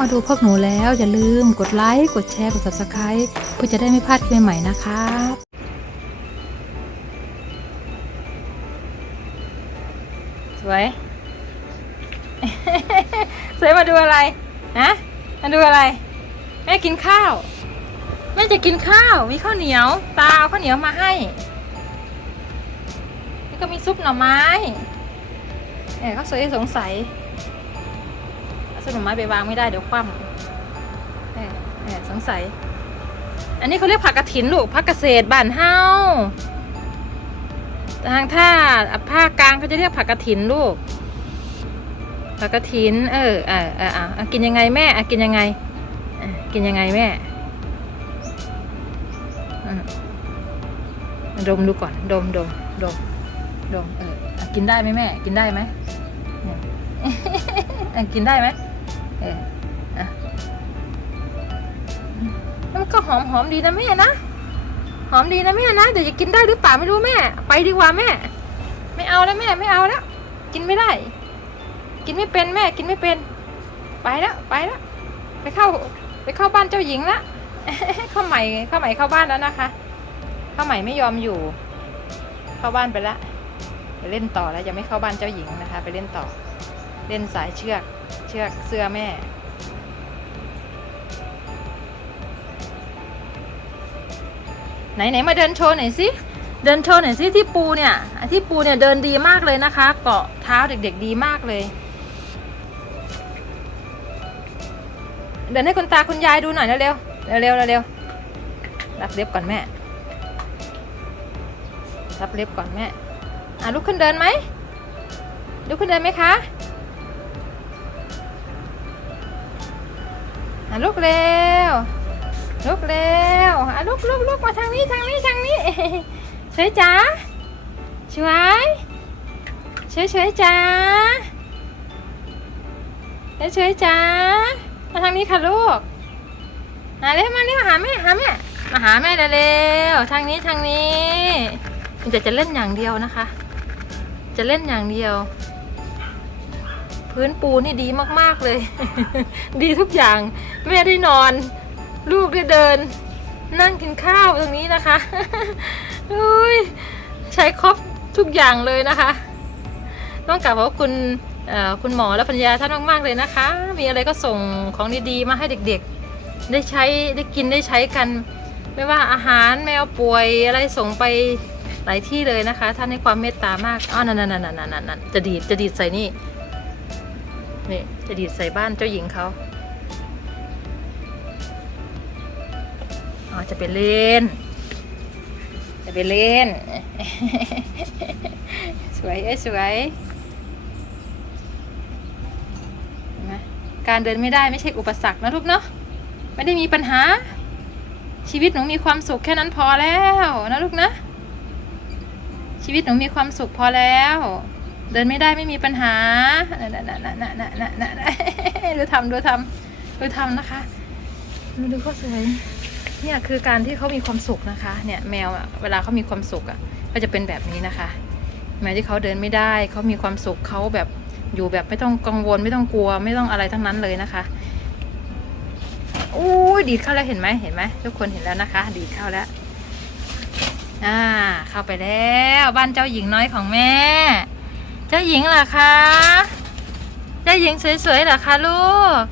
มาดูพวกหนูแล้ว อย่าลืมกดไลค์กดแชร์กด subscribe เพื่อจะได้ไม่พลาดคลิปใหม่ๆนะครับสวย สวยมาดูอะไรฮะมาดูอะไรแม่กินข้าวแม่จะกินข้าวมีข้าวเหนียว ตาเอาข้าวเหนียวมาให้นี่ก็มีซุปหน่อไม้เออเขาสวยสงสัย เอาซุปหน่อไม้ไปวางไม่ได้เดี๋ยวคว่ำเออเออสงสัย อันนี้เขาเรียกผักกระถินลูกผักเกษตรบ้านเฮาทางท่าภาคกลางเขาจะเรียกผักกระถินลูกผักกระถิน เออเออเอออะอะกินยังไงแม่อะกินยังไงกินยังไงแม่ดมดูก่อน ดมดมดมดมเออกินได้ไหมแม่ กินได้ไหมเนี่ยอะกินได้ไหม เอออะมันก็หอมหอมดีนะแม่นะ หอมดีนะแม่นะ เดี๋ยวจะกินได้หรือเปล่าไม่รู้แม่ ไปดีกว่าแม่ ไม่เอาแล้วแม่ไม่เอาแล้ว กินไม่ได้ กินไม่เป็นแม่กินไม่เป็น ไปแล้วไปแล้วไปเข้า ไปเข้าบ้านเจ้าหญิงละเข้าใหม่เข้าใหม่เข้าบ้านแล้วนะคะ เข้าใหม่ไม่ยอมอยู่ เข้าบ้านไปละไปเล่นต่อแล้วยังไม่เข้าบ้านเจ้าหญิงนะคะ ไปเล่นต่อ เล่นสายเชือก เชือกเสื้อแม่ ไหนไหนมาเดินโชว์หน่อยสิเดินโชว์หน่อยสิที่ปูเนี่ยที่ปูเนี่ยเดินดีมากเลยนะคะ เกาะเท้าเด็กๆดีมากเลย เดินให้คุณตาคุณยายดูหน่อยเร็วๆเร็วๆเร็วๆรับเล็บก่อนแม่รับเล็บก่อนแม่อะลุกขึ้นเดินไหมลุกขึ้นเดินไหมคะ ลุกเร็วลุกเร็วอะลุกลุกลุกมาทางนี้ทางนี้ทางนี้สวยจ๋าสวยสวยสวยจ๋าสวยสวยจ๋ามาทางนี้ค่ะลูกมาเร็วมาเร็วหาแม่หาแม่มาหาแม่เร็วทางนี้ทางนี้แต่จะเล่นอย่างเดียวนะคะ จะเล่นอย่างเดียว พื้นปูนี่ดีมากๆเลย ดีทุกอย่าง แม่ได้นอน ลูกได้เดิน นั่งกินข้าวตรงนี้นะคะอุ้ยใช้ครบทุกอย่างเลยนะคะ ต้องกลับขอบคุณคุณหมอและภรรยาท่านมาก ๆ เลยนะคะ มีอะไรก็ส่งของดีๆ มาให้เด็กๆ ได้ใช้ได้กินได้ใช้กัน ไม่ว่าอาหารแมวป่วยอะไรส่งไปหลายที่เลยนะคะ ท่านให้ความเมตตามาก อ้าวนั่นนั่นนั่นนั่นนั่นนั่นจะดีดจะดีดใส่นี่ นี่จะดีดใส่บ้านเจ้าหญิงเขาอ๋อจะไปเล่น จะไปเล่น สวยเอ้สวยนไหมการเดินไม่ได้ไม่ใช่อุปสรรคนะลูกเนาะไม่ได้มีปัญหา ชีวิตหนูมีความสุขแค่นั้นพอแล้วนะลูกนะ ชีวิตหนูมีความสุขพอแล้ว เดินไม่ได้ไม่มีปัญหาน่ะน่ะน่ะน่ะน่ะน่ะน่ะน่ะดูทำดูทำดูทำนะคะ ดูดูเขาสวยเนี่ยคือการที่เขามีความสุขนะคะ เนี่ยแมวอะเวลาเขามีความสุขอะก็จะเป็นแบบนี้นะคะแมวที่เขาเดินไม่ได้เขามีความสุขเขาแบบอยู่แบบไม่ต้องกังวลไม่ต้องกลัวไม่ต้องอะไรทั้งนั้นเลยนะคะอู้ดีดเข้าแล้วเห็นไหมเห็นไหมทุกคนเห็นแล้วนะคะ ดีดเข้าแล้วอ่าเข้าไปแล้วบ้านเจ้าหญิงน้อยของแม่ เจ้าหญิงเหรอคะ เจ้าหญิงสวยๆเหรอคะลูก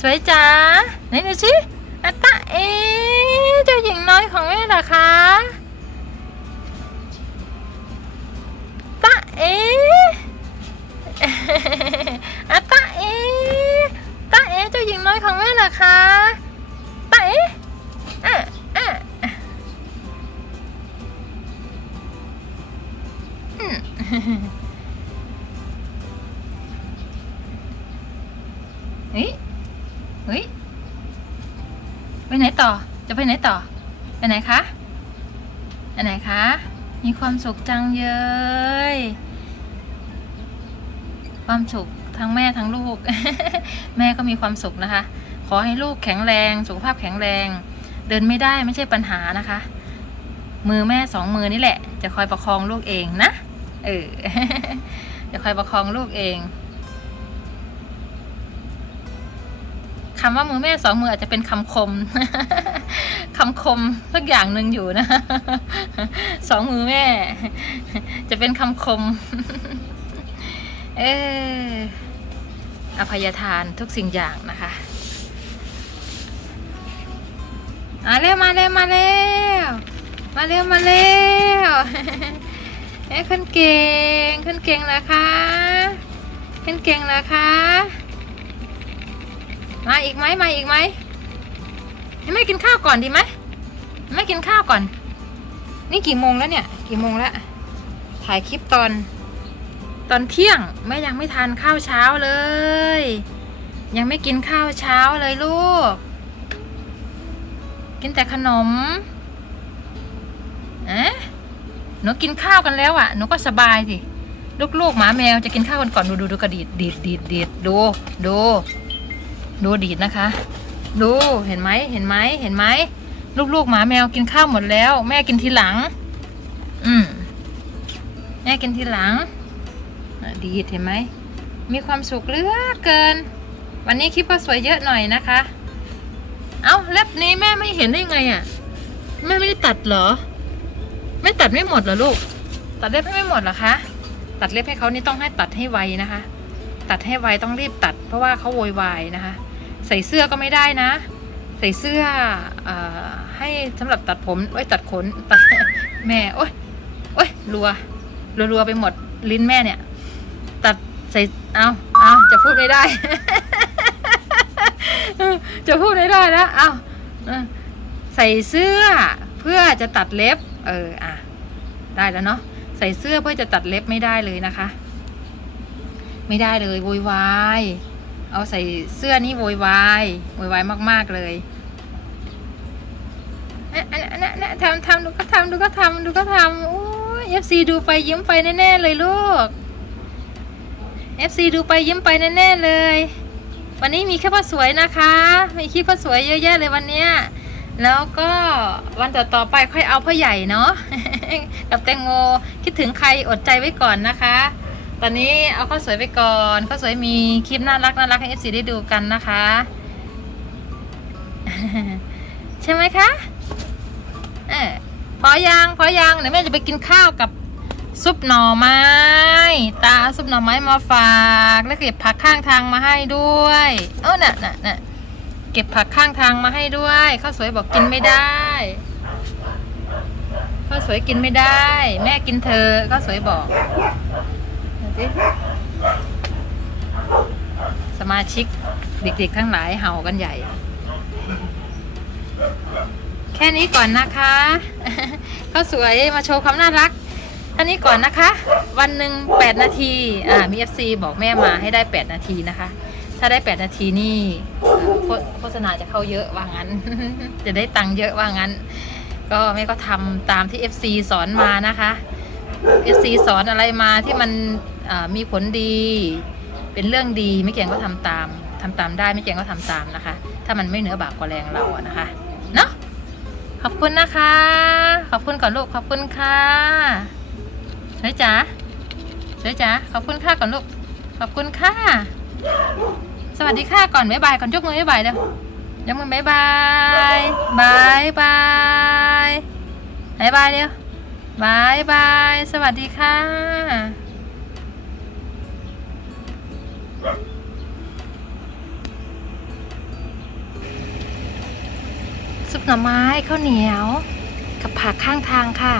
สวยจ้าไหนดูสิอัตตาเอ๊เจ้าหญิงน้อยของแม่เหรอคะตาเอ๊ะอัตตาเอ๊ตาเอ๊เจ้าหญิงน้อยของแม่เหรอคะตาเอ๊ เฮ้ย เฮ้ย ไปไหนต่อ จะไปไหนต่อ ไปไหนคะ ไปไหนคะ มีความสุขจังเยยความสุขทั้งแม่ทั้งลูก แม่ก็มีความสุขนะคะ ขอให้ลูกแข็งแรง สุขภาพแข็งแรง เดินไม่ได้ไม่ใช่ปัญหานะคะ มือแม่สองมือนี่แหละ จะคอยประคองลูกเองนะ เออจะคอยประคองลูกเองคำว่ามือแม่สองมืออาจจะเป็นคำคมคำคมสักอย่างหนึ่งอยู่นะสองมือแม่ จะเป็นคำคม เอออภัยทานทุกสิ่งอย่างนะคะมาเร็วมาเร็วมาเร็วมาเร็วมาเร็ว เอ้ยขึ้นเก่งขึ้นเก่งแล้วคะขึ้นเก่งแล้วคะมาอีกไหมมาอีกไหมให้แม่กินข้าวก่อนดีไหมให้แม่กินข้าวก่อน นี่กี่โมงแล้วเนี่ย กี่โมงแล้วถ่ายคลิปตอน ตอนเที่ยงแม่ยังไม่ทานข้าวเช้าเลย ยังไม่กินข้าวเช้าเลยลูก กินแต่ขนม หนูกินข้าวกันแล้วอะหนูก็สบายสิลูกๆหมาแมวจะกินข้าวกันก่อนดูดูดูกระดีดดีดดีดดีดดูดูดูดีดนะคะ ดูเห็นไหมเห็นไหมเห็นไหมลูกๆหมาแมวกินข้าวหมดแล้ว แม่กินทีหลัง อืมแม่กินทีหลังดีดเห็นไหมมีความสุขเหลือเกิน วันนี้คลิปก็สวยเยอะหน่อยนะคะ เอ้าเล็บนี้แม่ไม่เห็นได้ไงอะ่ะ แม่ไม่ได้ตัดเหรอ ไม่ตัดไม่หมดเหรอลูก ตัดเล็บให้ไม่หมดเหรอคะ ตัดเล็บให้เขานี่ต้องให้ตัดให้ไวนะคะ ตัดให้ไวต้องรีบตัด เพราะว่าเขาโวยวายนะคะ ใส่เสื้อก็ไม่ได้นะ ใส่เสื้ออให้สำหรับตัดผมไว้ยตัดขนตัดแม่โอ๊ยโอ๊ยรัวรัวๆไปหมดลิ้นแม่เนี่ย ตัดใส่เอาเอาจะพูดไม่ได้ จะพูดไม่ได้นะเอาเออใส่เสื้อเพื่อจะตัดเล็บ เอออะได้แล้วเนาะใส่เสื้อเพื่อจะตัดเล็บไม่ได้เลยนะคะ ไม่ได้เลยโวยวายเอาใส่เสื้อนี่โวยวายโวยวายมาก ๆ เลยอะอะอะอะอะทำทำดูก็ทำดูก็ทำดูก็ทำโอ้ยเอฟซีดูไปยิ้มไปแน่ ๆ เลยลูก FC ดูไปยิ้มไปแน่ ๆ เลย วันนี้มีแค่ผ้าสวยนะคะ มีคลิปผ้าสวยเยอะแยะเลยวันเนี้ย แล้วก็วันต่อๆไปค่อยเอาผ้าใหญ่เนาะกับแตงโมคิดถึงใครอดใจไว้ก่อนนะคะ ตอนนี้เอาข้าวสวยไปก่อนข้าวสวยมีคลิปน่ารักน่ารักให้ FC ได้ดูกันนะคะ ใช่ไหมคะเออพอยังพอยังเดี๋ยวแม่จะไปกินข้าวกับซุปหน่อไม้ ตาซุปหน่อไม้มาฝาก แล้วเก็บผักข้างทางมาให้ด้วย เอ้าน่ะน่ะน่ะ เก็บผักข้างทางมาให้ด้วยข้าวสวยบอกกินไม่ได้ข้าวสวยกินไม่ได้ แม่กินเธอข้าวสวยบอกสิสมาชิกเด็กๆทั้งหลายเห่ากันใหญ่ แค่นี้ก่อนนะคะข้าวสวยมาโชว์ความน่ารักท่านี้ก่อนนะคะ วันหนึ่ง8นาทีอ่ามี FC บอกแม่มาให้ได้ 8 นาทีนะคะ ถ้าได้ 8 นาทีนี่โฆษณาจะเข้าเยอะว่างั้น จะได้ตังค์เยอะว่างั้น ก็แม่ก็ทำตามที่ FC สอนมานะคะ FC สอนอะไรมาที่มันมีผลดี เป็นเรื่องดีไม่เกี่ยงก็ทำตามทำตามได้ไม่เกี่ยงก็ทำตามนะคะ ถ้ามันไม่เหนือบากกว่าแรงเราอะนะคะเนาะขอบคุณนะคะ ขอบคุณก่อนลูกขอบคุณค่ะสวยจ๋าสวยจ๋าขอบคุณค่ะก่อนลูกขอบคุณค่ะ สวัสดีค่ะก่อนบ๊ายบายก่อนยกมือบ๊ายบายเดี๋ยวยกมือบ๊ายบายบายบายบายบายเดี๋ยวบายบายสวัสดีค่ะ ซุปหน่อไม้ข้าวเหนียว กับผักข้างทางค่ะ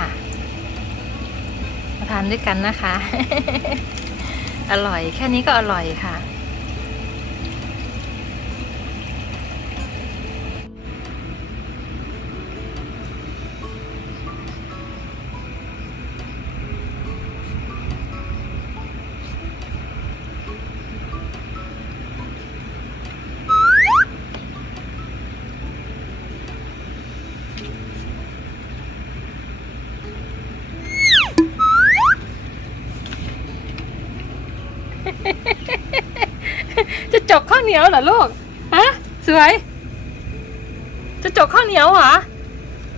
มาทานด้วยกันนะคะ อร่อยแค่นี้ก็อร่อยค่ะ จกข้าวเหนียวเหรอลูก ฮะ สวย จะจกข้าวเหนียวเหรอ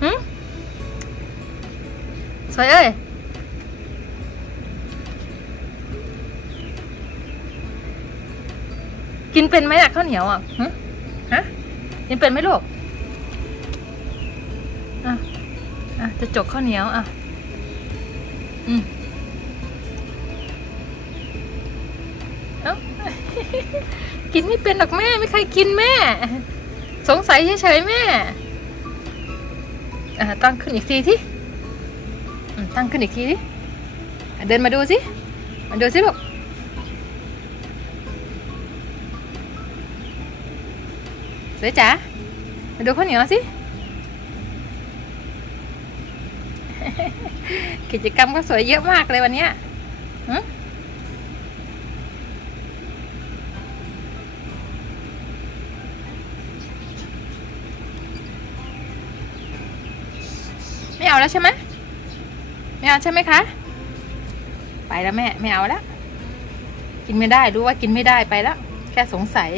หืมสวยเอ้ย กินเป็นไหมอะข้าวเหนียวอะหึฮะ กินเป็นไหมลูก อะ อะ จะจกข้าวเหนียวอะ อืมเอ้า กินไม่เป็นหรอกแม่ไม่เคยกินแม่ สงสัยเฉยๆแม่อะตั้งขึ้นอีกทีที่ตั้งขึ้นอีกทีที่เดินมาดูสิมาดูสิลูกสวยจ๋ามาดูข้าวเหนียวสิกิจกรรมก็สวยเยอะมากเลยวันเนี้ เอาแล้วใช่ไหมไม่เอาใช่ไหมคะ ไปแล้วแม่ไม่เอาแล้วกินไม่ได้รู้ว่ากินไม่ได้ไปแล้ว แค่สงสัย